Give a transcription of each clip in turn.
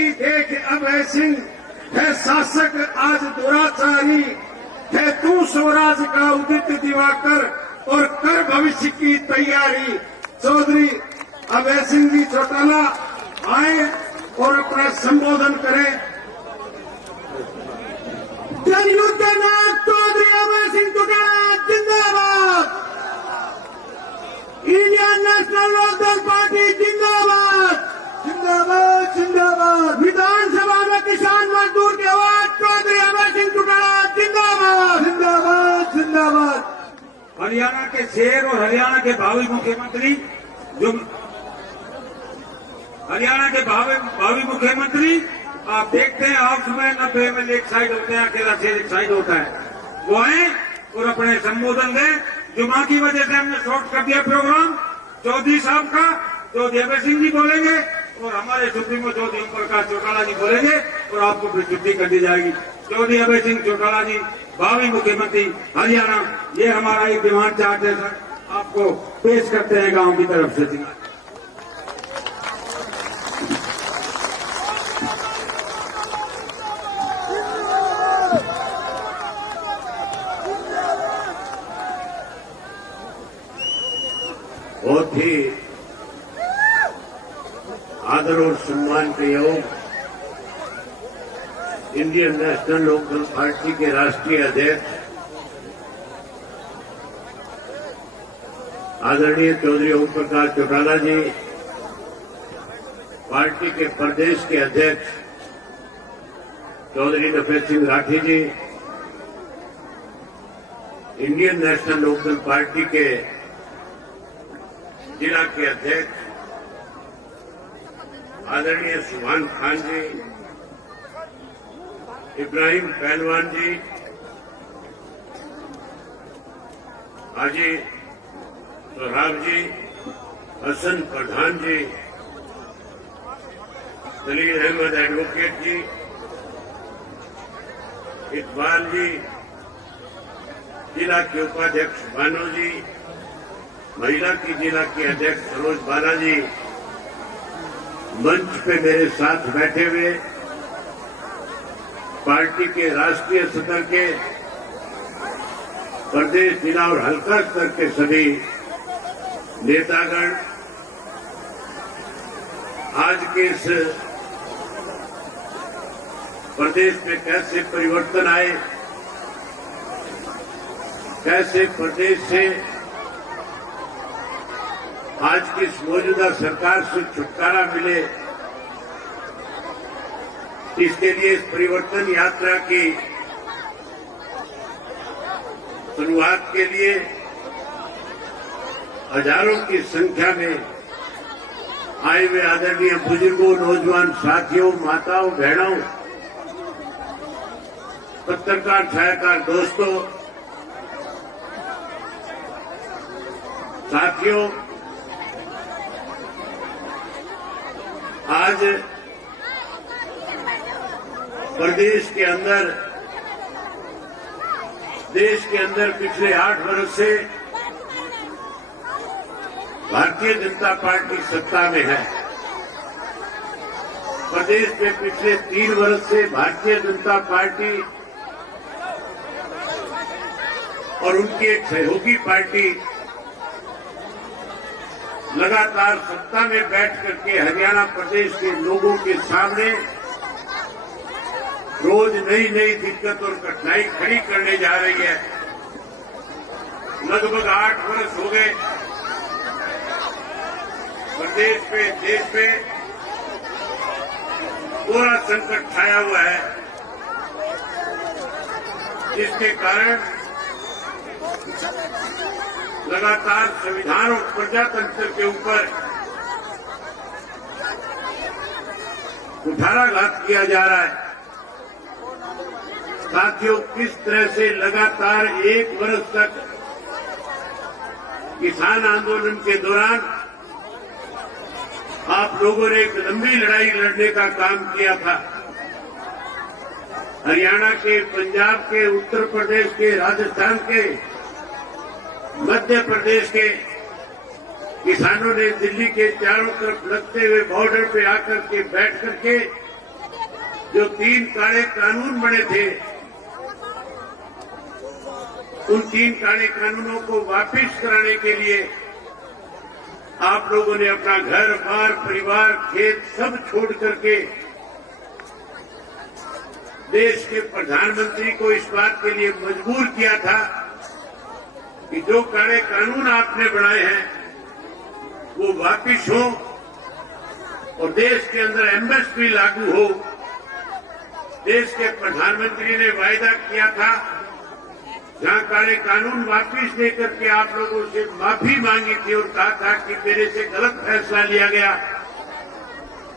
की देख अभय सिंह, है शासक आज दुराचारी, है तू स्वराज का उदित दिवाकर और कर भविष्य की तैयारी। चौधरी अभय सिंह जी चौटाला आए और अपना संबोधन करें। जनयुद्ध नायक चौधरी अभय सिंह चौटाला जिंदाबाद, इंडियन नेशनल लोकदल पार्टी जिंदाबाद, जिंदाबाद जिंदाबाद। विधानसभा में किसान मजदूर की आवाज चौधरी अभय सिंह चौटाला जिंदाबाद, जिंदाबाद जिंदाबाद। हरियाणा के शेर और हरियाणा के भावी मुख्यमंत्री जो हरियाणा के भावी मुख्यमंत्री, आप देखते हैं आप सुबह 90 एमएलए एक साइड होते हैं, अकेला शेर एक साइड होता है, वो आए और अपने संबोधन दें। जुमा की वजह से हमने शॉर्ट कर दिया प्रोग्राम। चौधरी साहब का चौधरी अभय सिंह जी बोलेंगे और हमारे सुप्रीमो चौधरी ओम प्रकाश चौटाला जी बोलेंगे और आपको फिर छुट्टी कर दी जाएगी। चौधरी अभय सिंह चौटाला जी भावी मुख्यमंत्री हरियाणा, ये हमारा एक डिमांड चार्ट है सर, आपको पेश करते हैं गांव की तरफ से। बहुत ही आदर और सम्मान के योग इंडियन नेशनल लोकदल पार्टी के राष्ट्रीय अध्यक्ष आदरणीय चौधरी ओम प्रकाश चौटाला जी, पार्टी के प्रदेश के अध्यक्ष चौधरी नफेद सिंह राठी जी, इंडियन नेशनल लोकदल पार्टी के जिला के अध्यक्ष आदरणीय सुभान खान जी, इब्राहिम पहलवान जी, हाजी सोहराब जी, हसन प्रधान जी, दलील अहमद एडवोकेट जी, इकबाल जी, जिला के उपाध्यक्ष बानो जी, महिला की जिला की अध्यक्ष सरोज बाला जी, मंच पे मेरे साथ बैठे हुए पार्टी के राष्ट्रीय स्तर के, प्रदेश, जिला और हल्का स्तर के सभी नेतागण, आज के इस प्रदेश में कैसे परिवर्तन आए, कैसे प्रदेश से आज की इस मौजूदा सरकार से छुटकारा मिले, इसके लिए इस परिवर्तन यात्रा की शुरुआत के लिए हजारों की संख्या में आए हुए आदरणीय बुजुर्गों, नौजवान साथियों, माताओं, बहनों, पत्रकार, छायाकार दोस्तों, साथियों, आज प्रदेश के अंदर, देश के अंदर पिछले 8 वर्ष से भारतीय जनता पार्टी सत्ता में है। प्रदेश में पिछले 3 वर्ष से भारतीय जनता पार्टी और उनकी एक सहयोगी पार्टी लगातार सत्ता में बैठ करके हरियाणा प्रदेश के लोगों के सामने रोज नई नई दिक्कत और कठिनाई खड़ी करने जा रही है। लगभग 8 वर्ष हो गए प्रदेश पे, देश पे पूरा संकट छाया हुआ है, जिसके कारण लगातार संविधान और प्रजातंत्र के ऊपर कुठाराघात किया जा रहा है। साथियों, किस तरह से लगातार 1 वर्ष तक किसान आंदोलन के दौरान आप लोगों ने एक लंबी लड़ाई लड़ने का काम किया था। हरियाणा के, पंजाब के, उत्तर प्रदेश के, राजस्थान के, मध्य प्रदेश के किसानों ने दिल्ली के चारों तरफ लगते हुए बॉर्डर पे आकर के बैठ करके जो 3 काले कानून बने थे, उन 3 काले कानूनों को वापस कराने के लिए आप लोगों ने अपना घर बार, परिवार, खेत सब छोड़ करके देश के प्रधानमंत्री को इस बात के लिए मजबूर किया था कि जो काले कानून आपने बनाए हैं वो वापिस हो और देश के अंदर एमएसपी लागू हो। देश के प्रधानमंत्री ने वायदा किया था, जहां काले कानून वापिस लेकर के आप लोगों से माफी मांगी थी और कहा था कि मेरे से गलत फैसला लिया गया,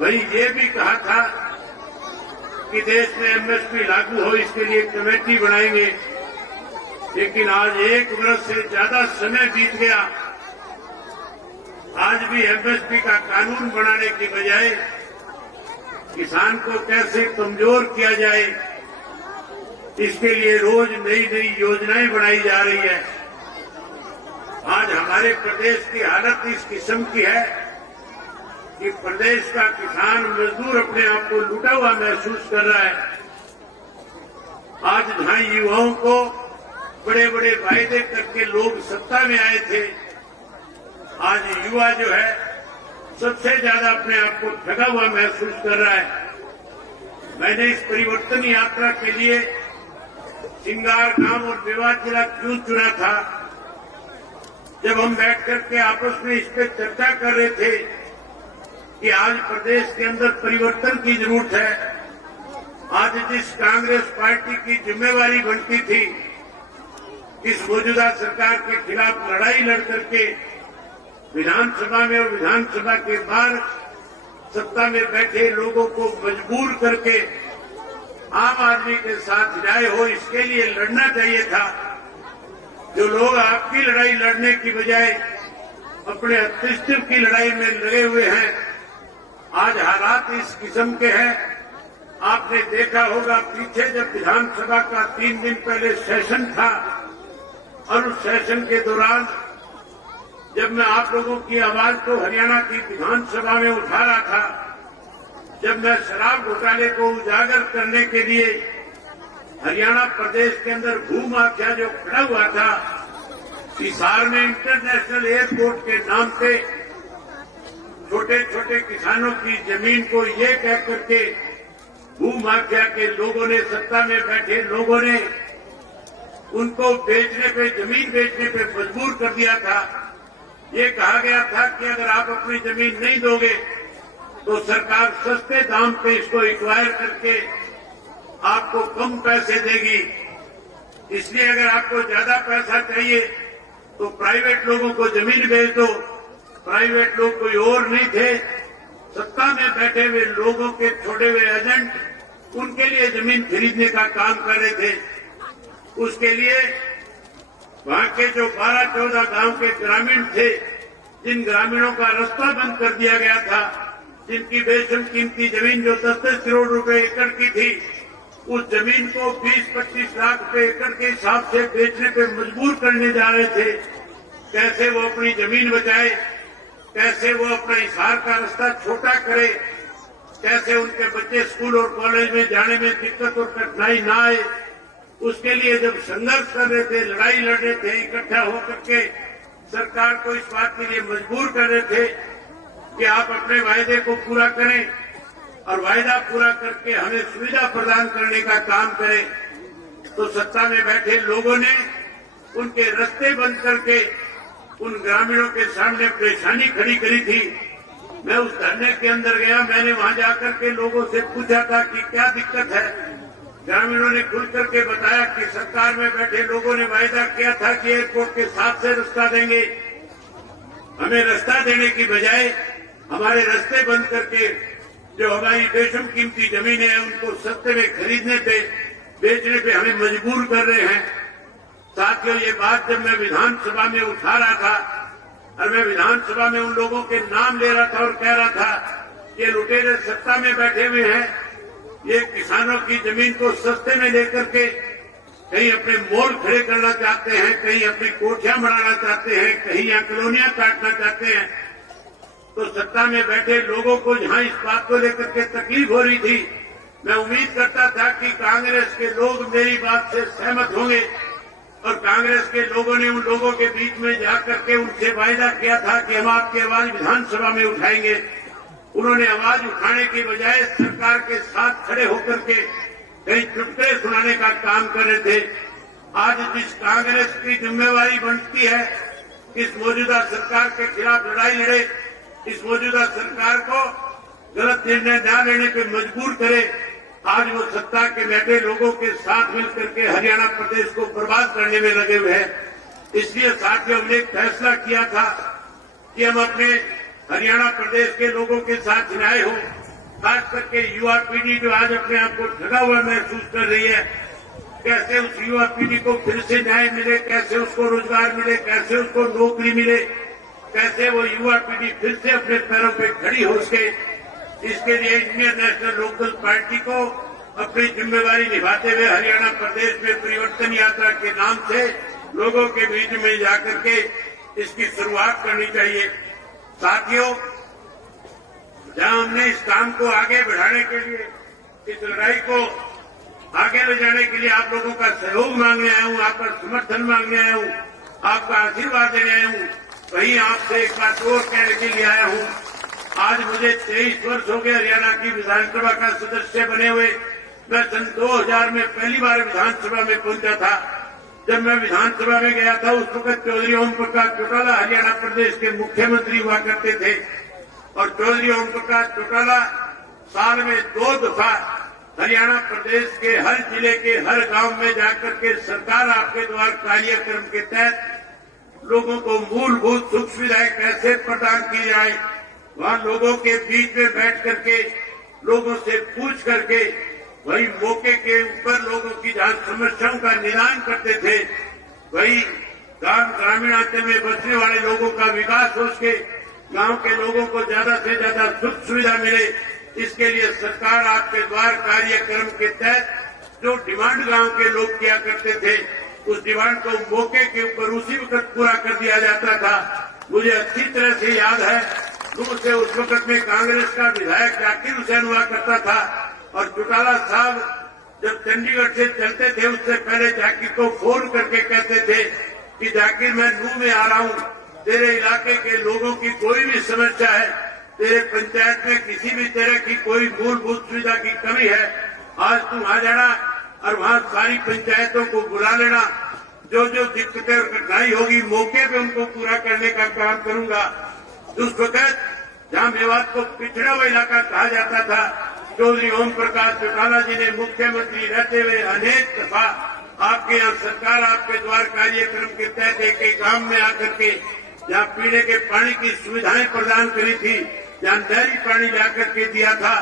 वहीं ये भी कहा था कि देश में एमएसपी लागू हो, इसके लिए कमेटी बनाएंगे। लेकिन आज 1 वर्ष से ज्यादा समय बीत गया, आज भी एमएसपी का कानून बनाने की बजाय किसान को कैसे कमजोर किया जाए, इसके लिए रोज नई नई योजनाएं बनाई जा रही है। आज हमारे प्रदेश की हालत इस किस्म की है कि प्रदेश का किसान मजदूर अपने आप को लूटा हुआ महसूस कर रहा है। आज जहां युवाओं को बड़े बड़े वायदे करके लोग सत्ता में आए थे, आज युवा जो है सबसे ज्यादा अपने आप को ठगा हुआ महसूस कर रहा है। मैंने इस परिवर्तन यात्रा के लिए सिंगार गांव और मेवात जिला क्यों चुना था? जब हम बैठ करके आपस में इस पर चर्चा कर रहे थे कि आज प्रदेश के अंदर परिवर्तन की जरूरत है। आज जिस कांग्रेस पार्टी की जिम्मेवारी बनती थी इस मौजूदा सरकार के खिलाफ लड़ाई लड़ करके विधानसभा में और विधानसभा के बाहर सत्ता में बैठे लोगों को मजबूर करके आम आदमी के साथ जाए हो, इसके लिए लड़ना चाहिए था। जो लोग आपकी लड़ाई लड़ने की बजाय अपने अस्तित्व की लड़ाई में लगे हुए हैं, आज हालात इस किस्म के हैं। आपने देखा होगा पीछे जब विधानसभा का 3 दिन पहले सेशन था और उस सेशन के दौरान जब मैं आप लोगों की आवाज को हरियाणा की विधानसभा में उठा रहा था, जब मैं शराब घोटाले को उजागर करने के लिए हरियाणा प्रदेश के अंदर भू माफिया जो खड़ा हुआ था, हिसार में इंटरनेशनल एयरपोर्ट के नाम पे छोटे छोटे किसानों की जमीन को ये कह करके भू माफिया के लोगों ने, सत्ता में बैठे लोगों ने उनको बेचने पे, जमीन बेचने पे मजबूर कर दिया था। ये कहा गया था कि अगर आप अपनी जमीन नहीं दोगे तो सरकार सस्ते दाम पे इसको एक्वायर करके आपको कम पैसे देगी। इसलिए अगर आपको ज्यादा पैसा चाहिए तो प्राइवेट लोगों को जमीन बेच दो। प्राइवेट लोग कोई और नहीं थे, सत्ता में बैठे हुए लोगों के छोड़े हुए एजेंट उनके लिए जमीन खरीदने का काम कर रहे थे। उसके लिए वहां के जो 12-14 गांव के ग्रामीण थे, जिन ग्रामीणों का रास्ता बंद कर दिया गया था, जिनकी बेशुम कीमती जमीन जो 10-10 करोड़ रुपए एकड़ की थी, उस जमीन को 20-25 लाख रुपए एकड़ के हिसाब से बेचने पे मजबूर करने जा रहे थे। कैसे वो अपनी जमीन बचाए, कैसे वो अपना हिसार का रास्ता छोटा करे, कैसे उनके बच्चे स्कूल और कॉलेज में जाने में दिक्कत और कठिनाई ना आए, उसके लिए जब संघर्ष कर रहे थे, लड़ाई लड़ रहे थे, इकट्ठा होकर के सरकार को इस बात के लिए मजबूर कर रहे थे कि आप अपने वायदे को पूरा करें और वायदा पूरा करके हमें सुविधा प्रदान करने का काम करें, तो सत्ता में बैठे लोगों ने उनके रास्ते बंद करके उन ग्रामीणों के सामने परेशानी खड़ी करी थी। मैं उस धरने के अंदर गया, मैंने वहां जाकर के लोगों से पूछा था कि क्या दिक्कत है। ग्रामीणों ने खुल करके बताया कि सरकार में बैठे लोगों ने वायदा किया था कि एयरपोर्ट के साथ से रास्ता देंगे, हमें रास्ता देने की बजाय हमारे रास्ते बंद करके जो हमारी बेशुम कीमती जमीनें हैं उनको सस्ते में खरीदने पे, बेचने पे हमें मजबूर कर रहे हैं। साथियों, ये बात जब मैं विधानसभा में उठा रहा था और मैं विधानसभा में उन लोगों के नाम ले रहा था और कह रहा था कि लुटेरे सत्ता में बैठे हुए हैं, ये किसानों की जमीन को सस्ते में लेकर के कहीं अपने मॉल खड़े करना चाहते हैं, कहीं अपनी कोठियां बनाना चाहते हैं, कहीं यहाँ कॉलोनियां काटना चाहते हैं, तो सत्ता में बैठे लोगों को जहां इस बात को लेकर के तकलीफ हो रही थी, मैं उम्मीद करता था कि कांग्रेस के लोग मेरी बात से सहमत होंगे और कांग्रेस के लोगों ने उन लोगों के बीच में जाकर के उनसे वायदा किया था कि हम आपकी आवाज विधानसभा में उठाएंगे। उन्होंने आवाज उठाने की बजाय सरकार के साथ खड़े होकर के कई चुटकुले सुनाने का काम कर रहे थे। आज जिस कांग्रेस की जिम्मेवारी बनती है इस मौजूदा सरकार के खिलाफ लड़ाई लड़े, इस मौजूदा सरकार को गलत निर्णय न लेने पर मजबूर करे, आज वो सत्ता के बैठे लोगों के साथ मिलकर के हरियाणा प्रदेश को बर्बाद करने में लगे हुए हैं। इसलिए साथियों, हमने एक फैसला किया था कि हम अपने हरियाणा प्रदेश के लोगों के साथ न्याय हो, खास करके युवा पीढ़ी जो आज अपने आप को ठगा हुआ महसूस कर रही है, कैसे उस युवा पीढ़ी को फिर से न्याय मिले, कैसे उसको रोजगार मिले, कैसे उसको नौकरी मिले, कैसे वो युवा पीढ़ी फिर से अपने पैरों पर खड़ी हो सके। इसके लिए इंडियन नेशनल लोकदल पार्टी को अपनी जिम्मेवारी निभाते हुए हरियाणा प्रदेश में परिवर्तन यात्रा के नाम से लोगों के बीच में जाकर के इसकी शुरुआत करनी चाहिए। साथियों, जहां हमने इस काम को आगे बढ़ाने के लिए, इस लड़ाई को आगे ले जाने के लिए आप लोगों का सहयोग मांगने आया हूं, आपका समर्थन मांगने आया हूं, आपका आशीर्वाद देने आया हूं, वहीं आपसे एक बात और कहने के लिए आया हूं। आज मुझे 23 वर्ष हो गए हरियाणा की विधानसभा का सदस्य बने हुए। मैं सन 2000 में पहली बार विधानसभा में पहुंचा था। जब मैं विधानसभा में गया था उस वक्त चौधरी ओम प्रकाश चौटाला हरियाणा प्रदेश के मुख्यमंत्री हुआ करते थे और चौधरी ओम प्रकाश चौटाला साल में 2 दफा हरियाणा प्रदेश के हर जिले के हर गांव में जाकर के सरकार आपके द्वार कार्यक्रम के तहत लोगों को मूलभूत सुख सुविधाएं कैसे प्रदान की जाए, वहां लोगों के बीच में बैठ करके लोगों से पूछ करके वही मौके के ऊपर लोगों की जहां समस्याओं का निदान करते थे, वही ग्रामीण अंचल में बसने वाले लोगों का विकास हो सके, गांव के लोगों को ज्यादा से ज्यादा सुख सुविधा मिले। इसके लिए सरकार आपके द्वार कार्यक्रम के तहत जो डिमांड गांव के लोग किया करते थे, उस डिमांड को मौके के ऊपर उसी वक्त पूरा कर दिया जाता था। मुझे अच्छी तरह से याद है, दूर से उस वक्त में कांग्रेस का विधायक जाकिर हुसैन हुआ करता था और चौटाला साहब जब चंडीगढ़ से चलते थे उससे पहले जाकिर को फोन करके कहते थे कि जाकिर मैं नूह में आ रहा हूं, तेरे इलाके के लोगों की कोई भी समस्या है, तेरे पंचायत में किसी भी तरह की कोई मूलभूत सुविधा की कमी है, आज तुम आ जाना और वहां सारी पंचायतों को बुला लेना। जो जो दिक्कतें और कठिनाई होगी मौके पे उनको पूरा करने का काम करूंगा। उस वक्त जहां मेवात को पिछड़ा हुआ इलाका कहा जाता था, चौधरी ओम प्रकाश चौटाला जी ने मुख्यमंत्री रहते हुए अनेक दफा आपके यहाँ सरकार आपके द्वार कार्यक्रम के तहत एक गांव में आकर के जहां पीने के पानी की सुविधाएं प्रदान करी थी, जहां नहरी पानी लाकर के दिया था,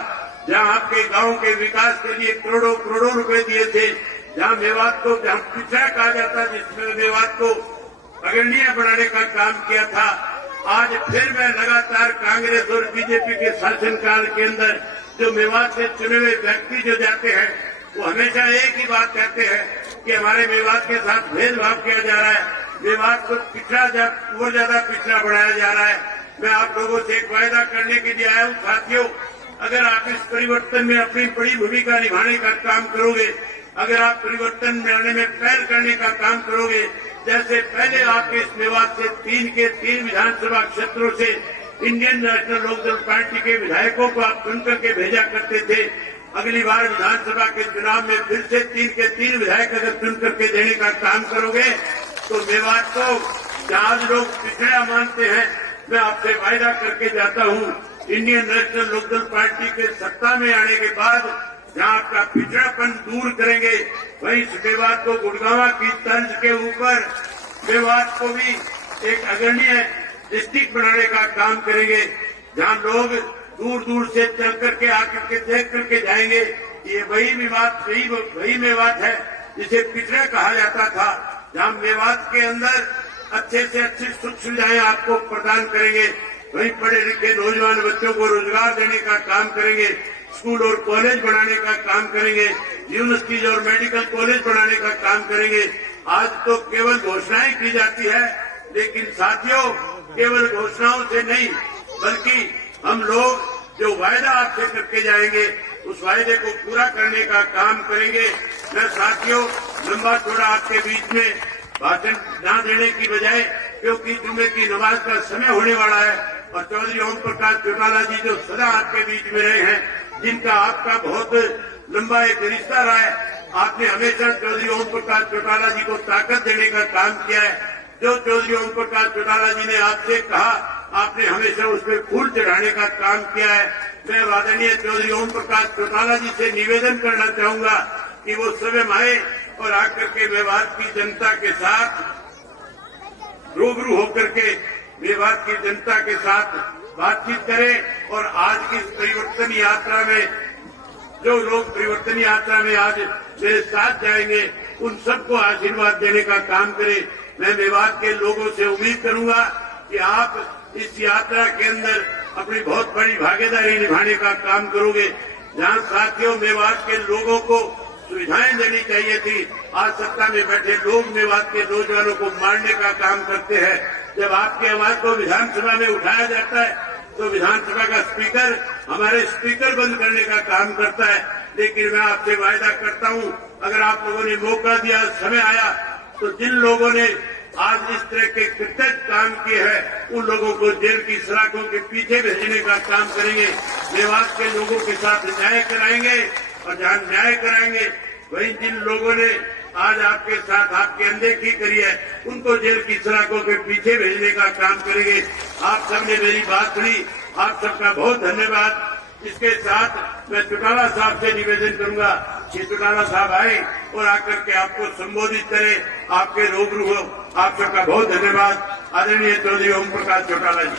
जहां आपके गांव के विकास के लिए करोड़ों करोड़ों रुपए दिए थे, जहां मेवात को जहां पिछड़ा कहा जाता जिसमें मेवात को अग्रणीय बनाने का काम किया था। आज फिर मैं लगातार कांग्रेस और बीजेपी के शासनकाल के अंदर जो मेवात से चुने हुए व्यक्ति जो जाते हैं वो हमेशा एक ही बात कहते हैं कि हमारे मेवात के साथ भेदभाव किया जा रहा है, मेवात को पिछड़ा और ज्यादा पिछड़ा बढ़ाया जा रहा है। मैं आप लोगों से एक वायदा करने के लिए आया हूं साथियों, अगर आप इस परिवर्तन में अपनी बड़ी भूमिका निभाने का काम करोगे, अगर आप परिवर्तन में आने में पहल करने का काम करोगे, जैसे पहले आपके इस मेवात से 3 के 3 विधानसभा क्षेत्रों से इंडियन नेशनल लोकदल पार्टी के विधायकों को आप चुन करके भेजा करते थे, अगली बार विधानसभा के चुनाव में फिर से 3 के 3 विधायक अगर चुन करके देने का काम करोगे तो मेवात को जहां लोग पिछड़ा मानते हैं, मैं आपसे वायदा करके जाता हूं, इंडियन नेशनल लोकदल पार्टी के सत्ता में आने के बाद जहां आपका पिछड़ापन दूर करेंगे, वहीं इस मेवात को गुड़गांव की तर्ज के ऊपर मेवात को भी एक अग्रणीय डिस्ट्रिक्ट बनाने का काम करेंगे, जहां लोग दूर दूर से चल करके आकर के देख करके जाएंगे। ये वही मेवात है जिसे पिछड़ा कहा जाता था, जहां मेवात के अंदर अच्छे से अच्छी सुख सुविधाएं आपको प्रदान करेंगे, वहीं पढ़े लिखे नौजवान बच्चों को रोजगार देने का काम करेंगे, स्कूल और कॉलेज बनाने का काम करेंगे, यूनिवर्सिटीज और मेडिकल कॉलेज बनाने का काम करेंगे। आज तो केवल घोषणाएं की जाती है, लेकिन साथियों केवल घोषणाओं से नहीं बल्कि हम लोग जो वायदा आपसे करके जाएंगे उस वायदे को पूरा करने का काम करेंगे। मैं साथियों लंबा चौड़ा आपके बीच में भाषण न देने की बजाय, क्योंकि जुम्मे की नमाज का समय होने वाला है और चौधरी ओम प्रकाश चौटाला जी जो सदा आपके बीच में रहे हैं, जिनका आपका बहुत लंबा एक रिश्ता रहा है, आपने हमेशा चौधरी ओम प्रकाश चौटाला जी को ताकत देने का काम किया है। जो चौधरी ओम प्रकाश चौटाला जी ने आपसे कहा, आपने हमेशा उस पर फूल चढ़ाने का काम किया है। मैं आदरणीय चौधरी ओम प्रकाश चौटाला जी से निवेदन करना चाहूंगा कि वो स्वयं आए और आकर के मेवात की जनता के साथ रूबरू होकर के मेवात की जनता के साथ बातचीत करें और आज की इस परिवर्तन यात्रा में जो लोग परिवर्तन यात्रा में आज मेरे साथ जाएंगे, उन सबको आशीर्वाद देने का काम करें। मैं मेवात के लोगों से उम्मीद करूंगा कि आप इस यात्रा के अंदर अपनी बहुत बड़ी भागीदारी निभाने का काम करोगे। जहां साथियों मेवात के लोगों को सुविधाएं देनी चाहिए थी, आज सत्ता में बैठे लोग मेवात के नौजवानों को मारने का काम करते हैं। जब आपकी आवाज को विधानसभा में उठाया जाता है तो विधानसभा का स्पीकर हमारे स्पीकर बंद करने का काम करता है। लेकिन मैं आपसे वायदा करता हूं, अगर आप लोगों ने मौका दिया, समय आया, तो जिन लोगों ने आज इस तरह के कृतज्ञ काम किए हैं, उन लोगों को जेल की सलाखों के पीछे भेजने का काम करेंगे। मेवात के लोगों के साथ न्याय कराएंगे और जहां न्याय कराएंगे, वहीं जिन लोगों ने आज आपके साथ आपकी अनदेखी करी है, उनको जेल की सलाखों के पीछे भेजने का काम करेंगे। आप सबने मेरी बात सुनी, आप सबका बहुत धन्यवाद। इसके साथ मैं चौटाला साहब से निवेदन करूंगा कि चौटाला साहब आए और आकर के आपको संबोधित करें, आपके रूबरू हो। आप सबका बहुत धन्यवाद। आदरणीय चौधरी ओम प्रकाश चौटाला जी।